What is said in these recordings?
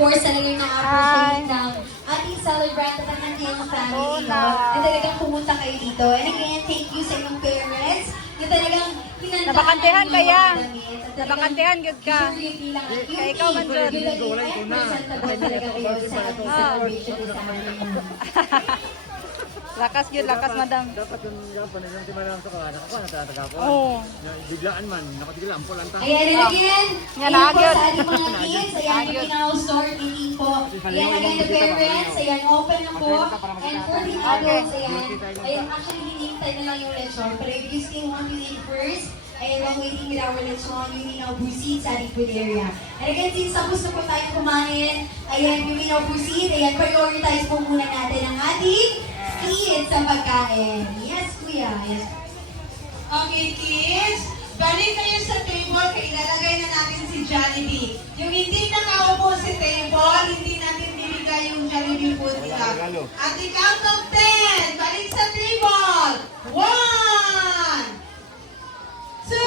course, talagang na-appreciate ng ating celebrant at ang kanyang family, no? Na talagang pumunta kayo dito. And again, thank you sa inyong parents na talagang pinandaan Nabakantehan ang kaya. inyong damit. At Nabakantehan good ka. Kaya ikaw man good. Presentable talaga kayo sa ating celebration sa amin. Lakas yun, lakas madam. Dapat yung gapan yung timalang sa kana ako natatagapon. Oo. Biglaan man, nakabigla ampol lang ta. Ayan, and again, Yan, ayun po agad. sa ating mga kids, ayan, yung pinaw-store meeting po. Ayan, again, the parents, ayan, open na po. And for the adults, ayan, actually, hinihintay na lang yung lechon. Pero if you still want to eat first, ayan, while waiting with our lechon, you may now proceed sa ating food area. And again, since tapos na po tayo kumain, ayan, you may now proceed, ayan, prioritize po muna natin ang ating kids sa pagkain. Yes, kuya. Yes. Okay, kids, balik kayo sa table, kaya ilalagay na natin si Jollibee. Yung hindi nakaupo sa table, hindi natin bibigay yung Jollibee food nila. At the count of 10, balik sa table. 1, 2,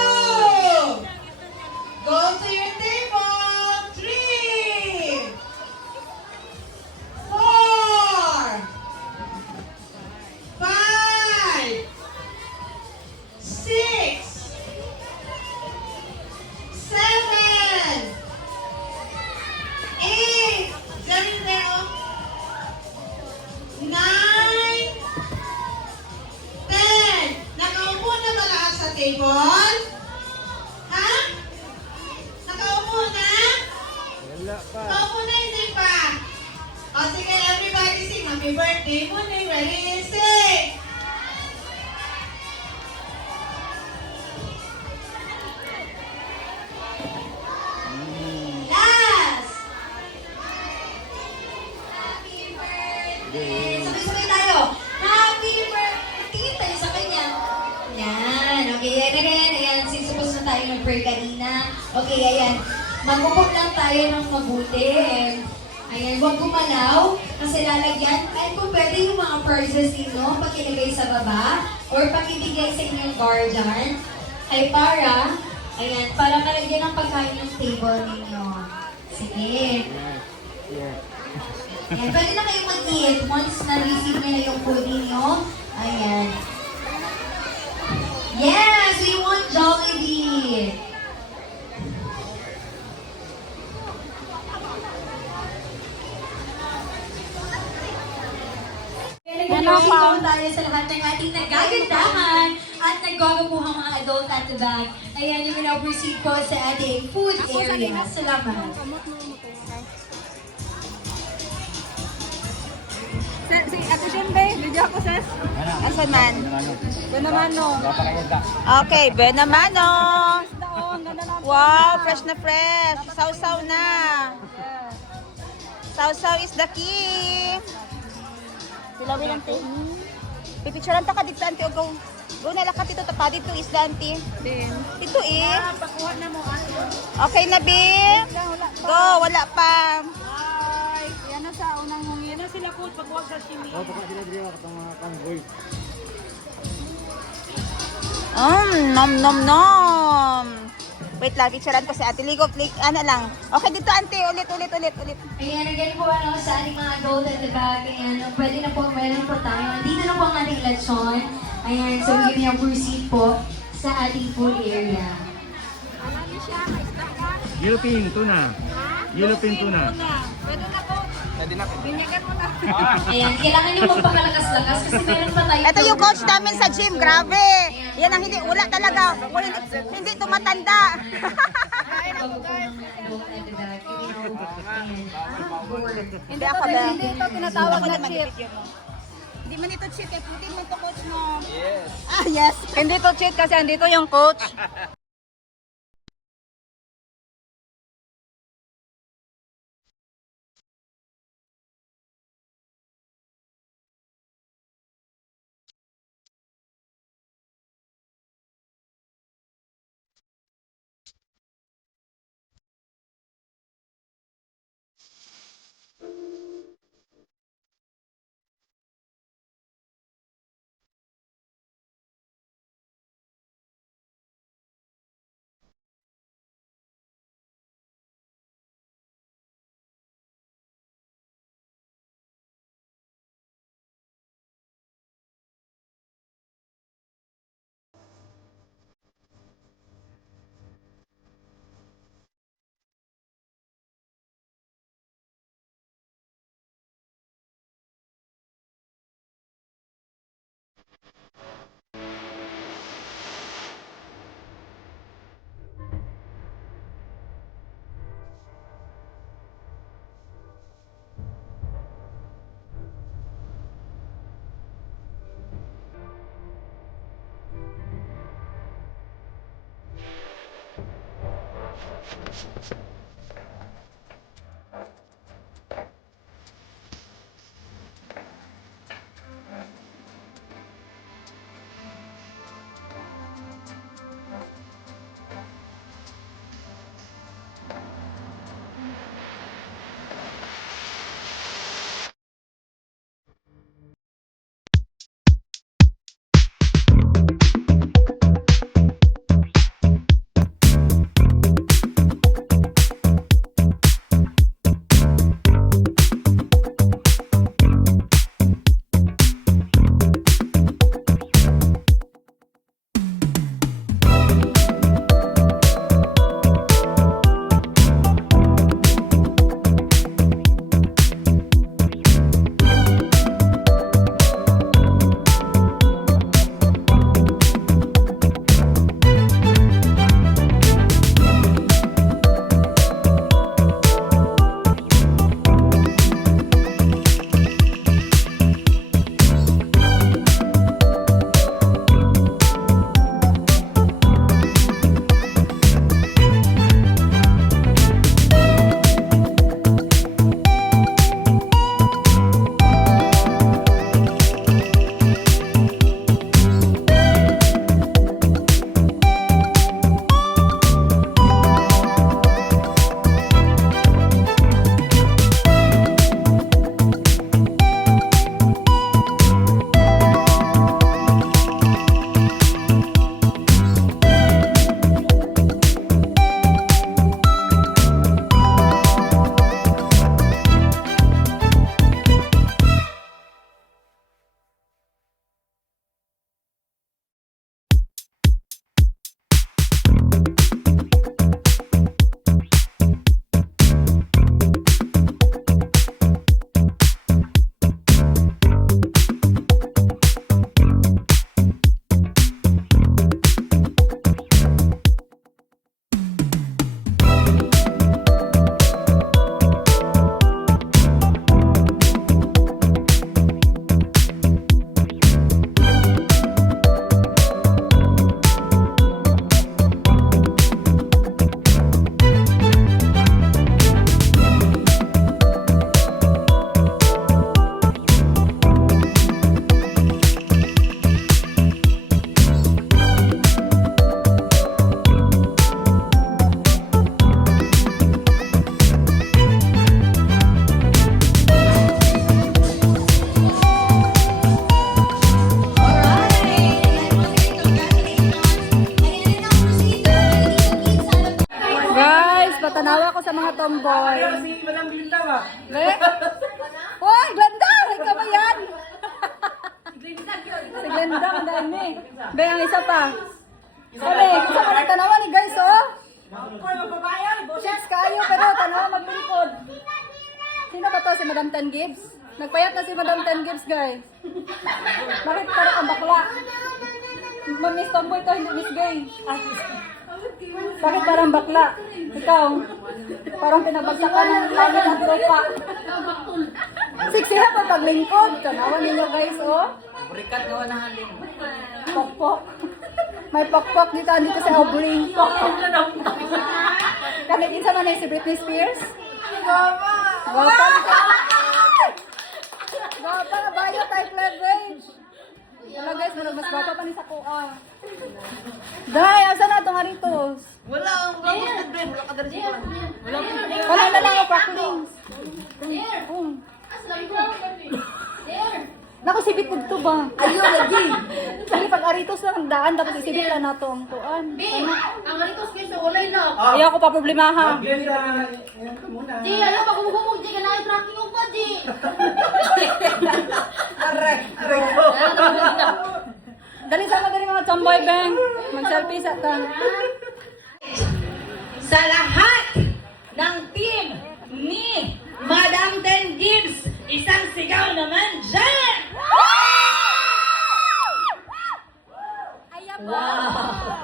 go to your table. 3, 4, 5, 6, 7, 8, dami na oh. 9, 10. Nakaupo na ba lahat sa table? Ha? Nakaupo na? Wala pa. Nakaupo na, hindi pa. O sige, everybody sing happy birthday mo na. Ready, sing! Last! Happy birthday! Sabay-sabay tayo! Happy birthday! Tingin tayo sa kanya. Yan. Okay, yan again. Ayan, suppose na tayo mag-pray kanina. Okay, ayan. Magpupok lang tayo ng mabuti. And, ayan, huwag gumalaw. Kasi lalagyan. Ay, kung pwede yung mga purses ninyo, pakilagay sa baba, or pakibigay sa inyong guardian, ay ayan, para malagyan ng pagkain ng table ninyo. Sige. Ayan, pwede na kayong mag-eat once na-receive nyo na yung food ninyo. Ayan. Yes, we want Jollibee! Nag-welcome tayo sa lahat ng ating nagagandahan at nagwagabuhang mga adult at the back. Ayan, yung na-proceed po sa ating food area. Salamat. Si Ate Shenbe, video ako sis. Asan man? Benamano. Okay, Benamano. Wow, fresh na fresh. Sausaw na. Sausaw is the key. Sila bilang te. Pipicturean ta ka dito ante og go na lakat dito ta dito is the ante. Dito eh. Pakuha na mo. Okay na bi. Go, wala pa. Ay, yan na sa unang yan na sila po pagwag sa chimi. Oh, baka sila dito katong mga convoy. Nom nom nom. Wait lang, picturean ko si Ate Ligo. Ano lang. Okay, dito ante. Ulit. Ayan, again po sa ating mga adult at the back. Ayan, pwede na po, meron po tayo. Dito na po ang ating lechon. Ayan, so we can proceed po sa ating food area. Yellowfin tuna. Yellowfin tuna. Pwede na po. Pwede na. Binyagan mo na. Ayan, kailangan nyo magpakalakas-lakas kasi meron pa tayo. Ito yung coach namin sa gym. Grabe. Yan ang wala talaga. Hindi tumatanda. Hindi ako ba? Hindi ito tinatawag na cheat. Hindi man ito cheat. Putin mo ito coach mo. Yes. Ah, yes. Hindi ito cheat kasi andito yung coach. Tanawa ko sa mga tomboy. Si Madam Glinda ba? Oh, Glenda! Ikaw ba yan? Si Glenda, ang dami. Be, ang isa pa. Sabi, isa pa rin tanawa ni guys, oh. Chicks kayo, pero tanawa maglingkod. Sino ba to? Si Madam Ten Gibbs? Nagpayat na si Madam Ten Gibbs, guys. Bakit parang ang bakla? Miss Tomboy to, hindi Miss Gay. Bakit parang bakla? Ikaw, parang pinabagsakan ng langit ang tropa. Siksi na pag paglingkod. Tanawa ninyo guys, oh. Burikat gawa na halin. Pokpok. May pokpok dito sa obling. Pokpok na lang. Kami kinsa man si Britney Spears? Gapa! Gapa ka! Gapa na bayo type leverage. Wala guys, mas gapa pa ni sa kuha. Day, asa na itong haritos? Wala ang wala ka dali siya. Wala na lang ang cracklings. Naku, sibit dito ba? Ayun, lagi. Sige, pag aritos lang ang daan, dapat isibit lang nato ang tuan. Ang maritos kayo sa ulay na. Ayaw ko pa problemaha. Di, alam, pag humumog, di ka na yung tracking mo pa, di. Dali sama dali mga tomboy bang. Mag-selfie sa ta. Sa lahat ng team ni Madam Ten Gibbs, isang sigaw naman dyan! Wow!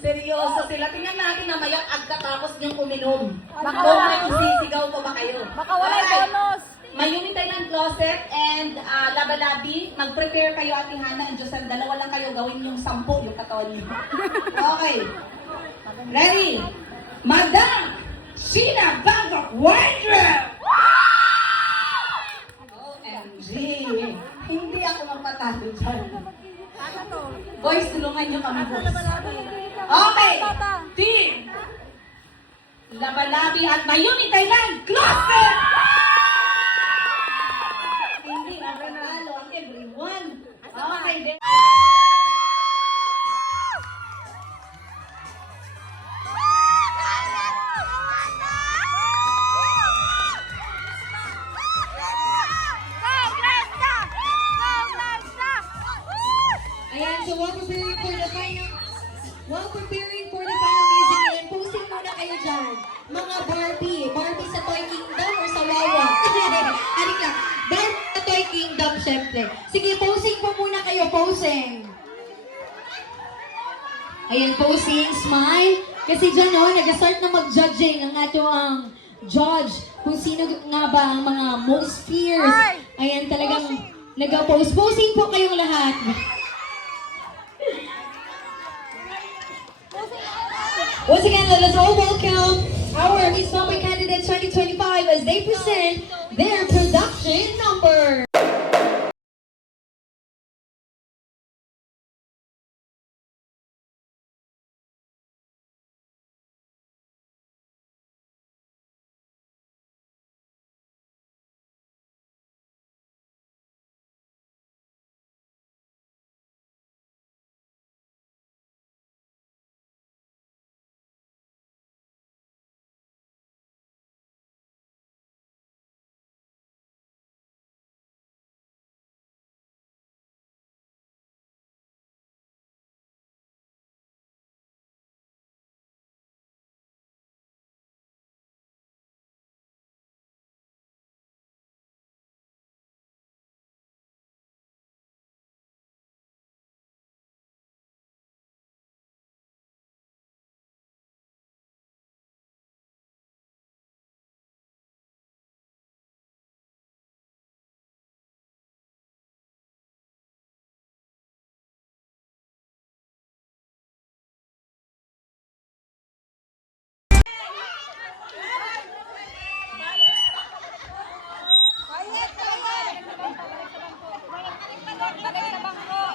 Seryoso sila. Tingnan natin na mayak agkatapos niyong uminom. Baka Kung wala. may sisigaw pa ba kayo? Baka wala bonus. May unit tayo ng closet and laba-labi. Mag-prepare kayo, Ate Hana and Josan. Dalawa lang kayo, gawin yung 10 yung katawan niyo. Okay. Ready? Madam Sheena Bangkok Wardrobe! OMG! Hindi ako magpatalo dyan. Boys, tulungan niyo kami, boys. Okay! Team! Labalabi at Mayumi Thailand! Closet! Hindi ang regalo ang everyone. Okay, then. Ayan, so while preparing for the final music, ayan, posting muna kayo dyan. Mga Barbie sa Toy Kingdom or sa Wawa? Anik lang, Barbie sa Toy Kingdom, syempre. Sige, posing po muna kayo, posing. Ayan, posing, smile. Kasi dyan, oh, nag-start na mag-judging ang ating judge kung sino nga ba ang mga most fierce. Ayan, talagang nag-pose. Posing po kayong lahat. Once again, let us all welcome our Miss Tomboy Candidates 2025 as they present their production number.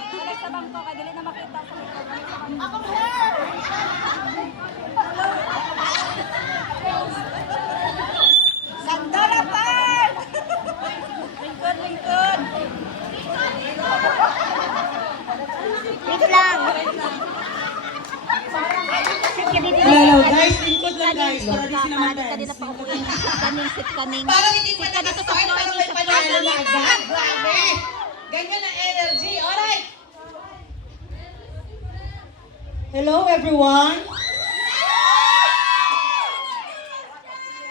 Balik sa bangko, kadali na makita sa likod. Sandalapan! Lingkod! Wait lang! Hello, guys. Lingkod lang, guys. Tradisi naman, guys. Parang hindi pa nakasakit, parang may panalo na agad. Grabe! Ganyan ang energy. Alright! Hello, everyone.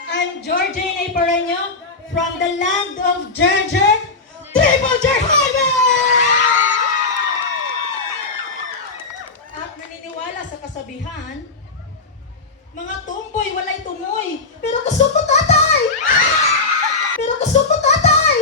I'm Georgine Ipareño from the land of Georgia, Triple J Highway! At naniniwala sa kasabihan, mga tomboy walay tumoy, pero gusto mo tatay! Pero gusto mo tatay!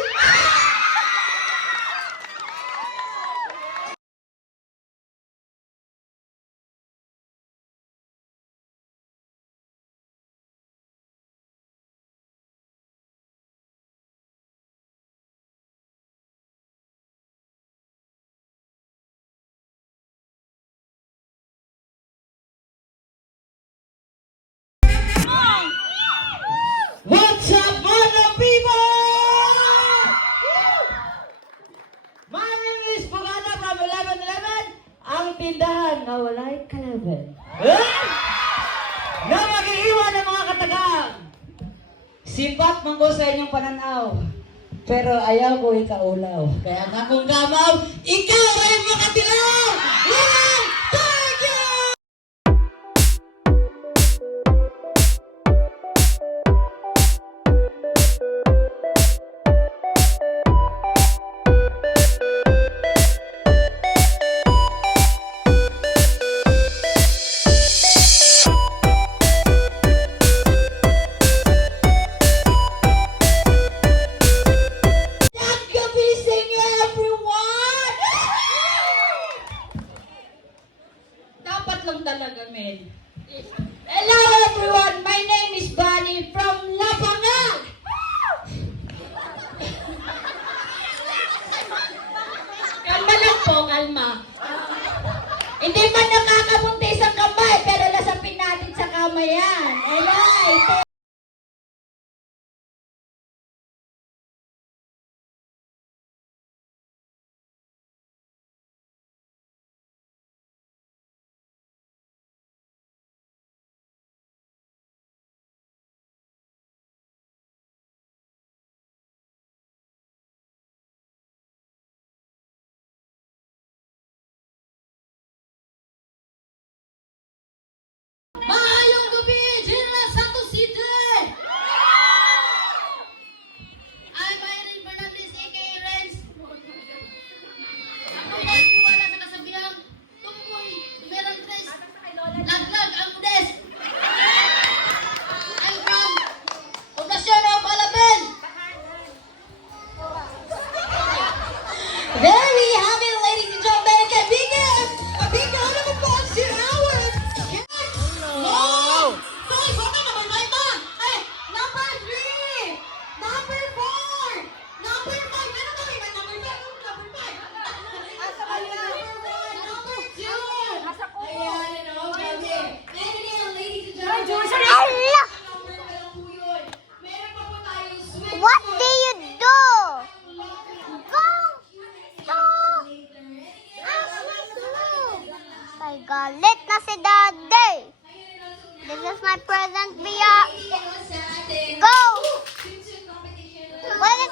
What's up, mga people? My name is Bugana from 1111, ang tindahan na walay kalaban. Na mag-iiwan ng mga katagang. Simpat manggo sa inyong pananaw, pero ayaw ko ikaulaw. Kaya nga kung gamaw, ikaw rin makatilaw! Yan! Thank you!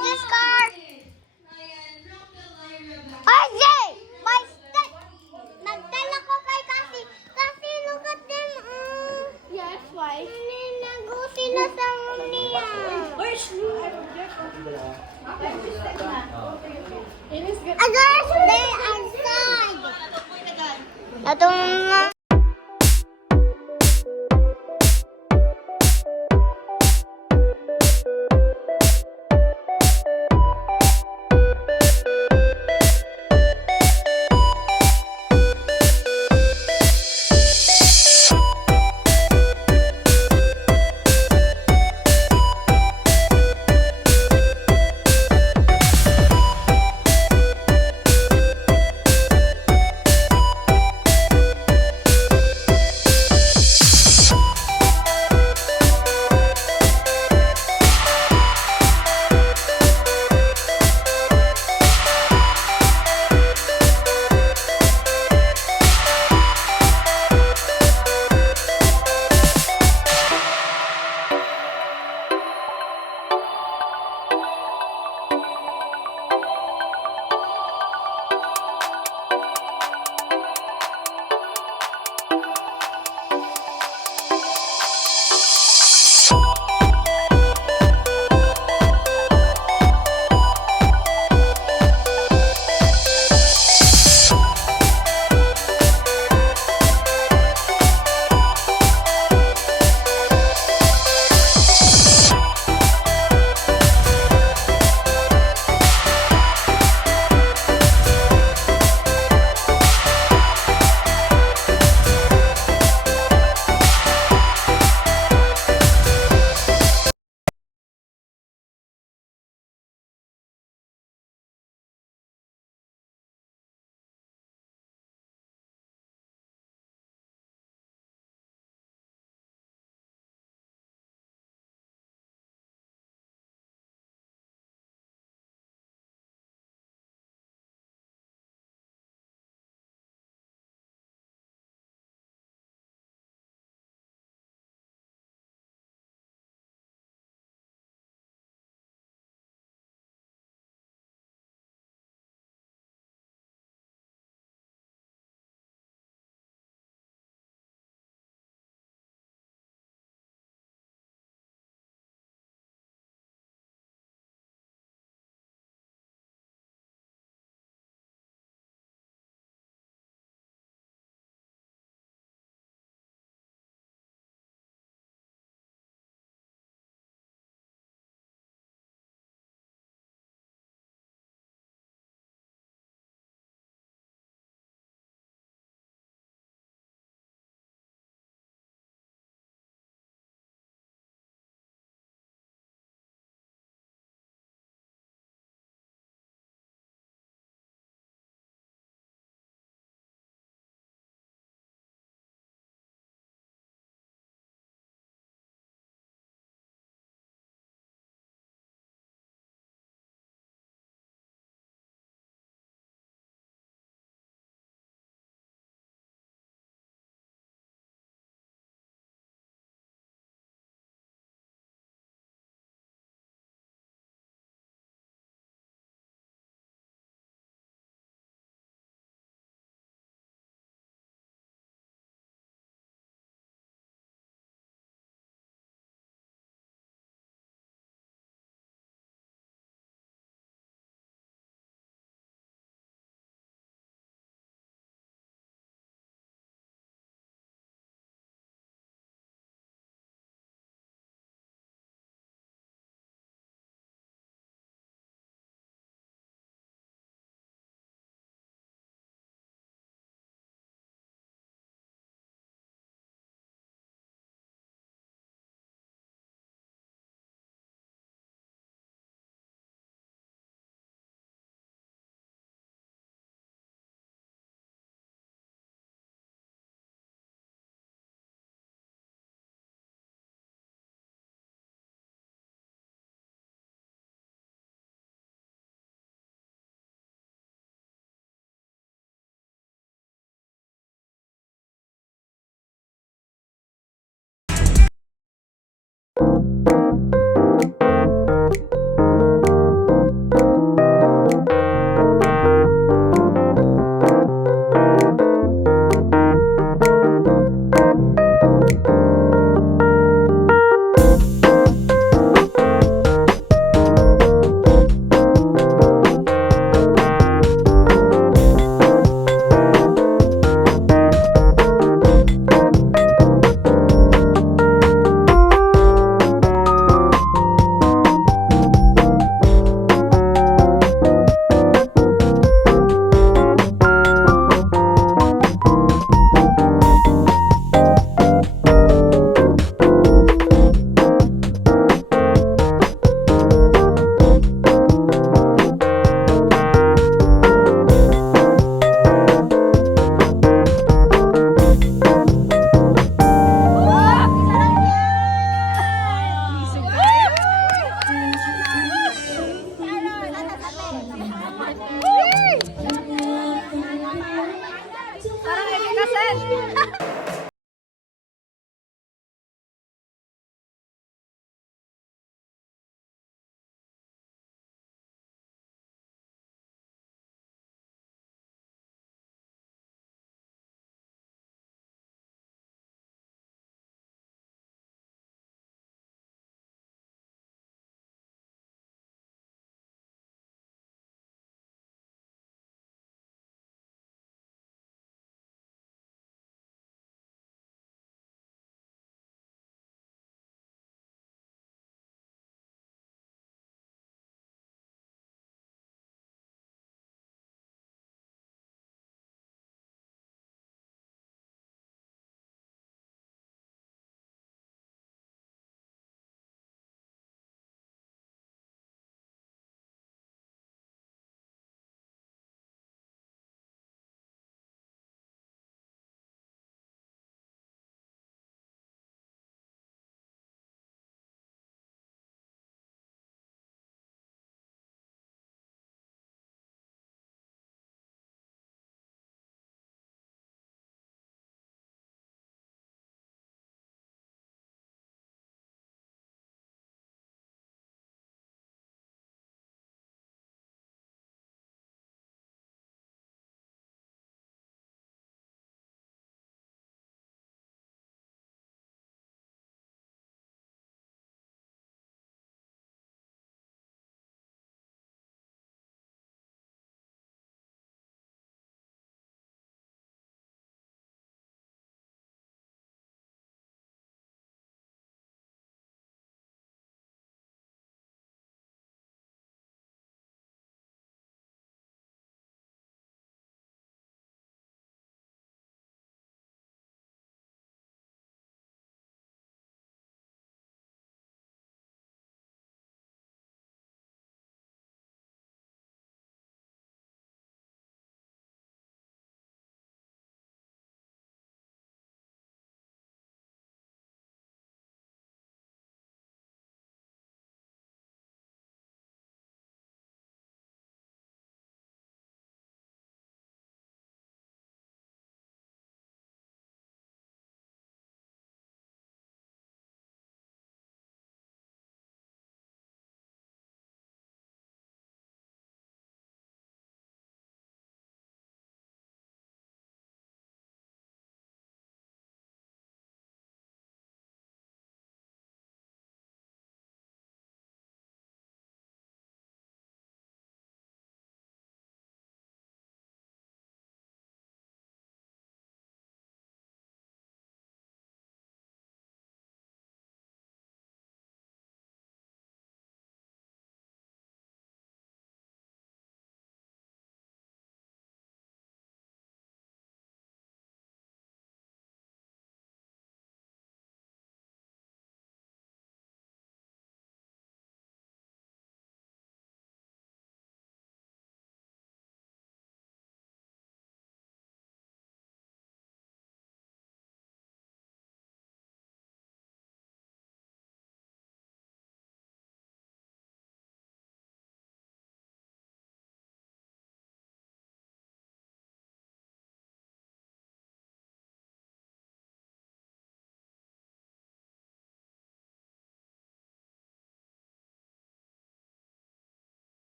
This car. RJ! My stick! Nagdala ko kay Kasi. Kasi look at them. Yes, why? Nanago sila sa room niya. Others, they outside. Atong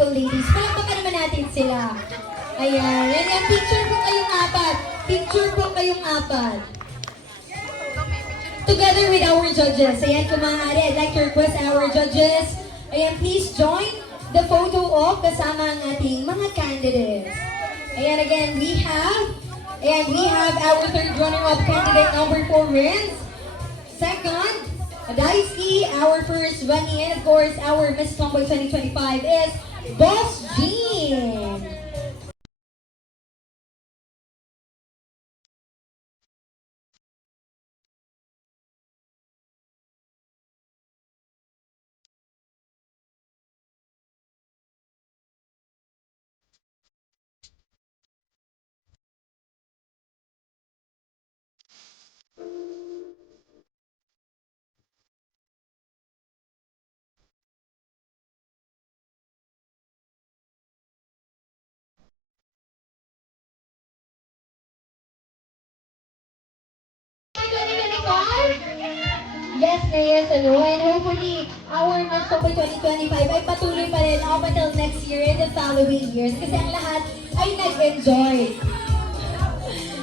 beautiful ladies. Palakpakan naman natin sila. Ayan. Ayan, picture po kayong apat. Picture po kayong apat. Together with our judges. Ayan, kung maaari, I'd like to request our judges. Ayan, please join the photo op kasama ang ating mga candidates. Ayan, again, we have our third runner-up candidate, number 4, Renz. Second, Daisuke, our first bunny, and of course, our Miss Tomboy 2025 is Boss Jean. Yes, ano, and hopefully, our Miss Tomboy 2025 ay patuloy pa rin up until next year and the following years kasi ang lahat ay nag-enjoy.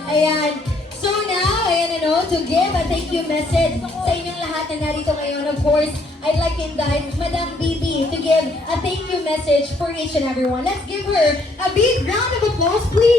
Ayan. So now, ayan ano, to give a thank you message sa inyong lahat na narito ngayon. Of course, I'd like to invite Madam Bibi to give a thank you message for each and everyone. Let's give her a big round of applause, please.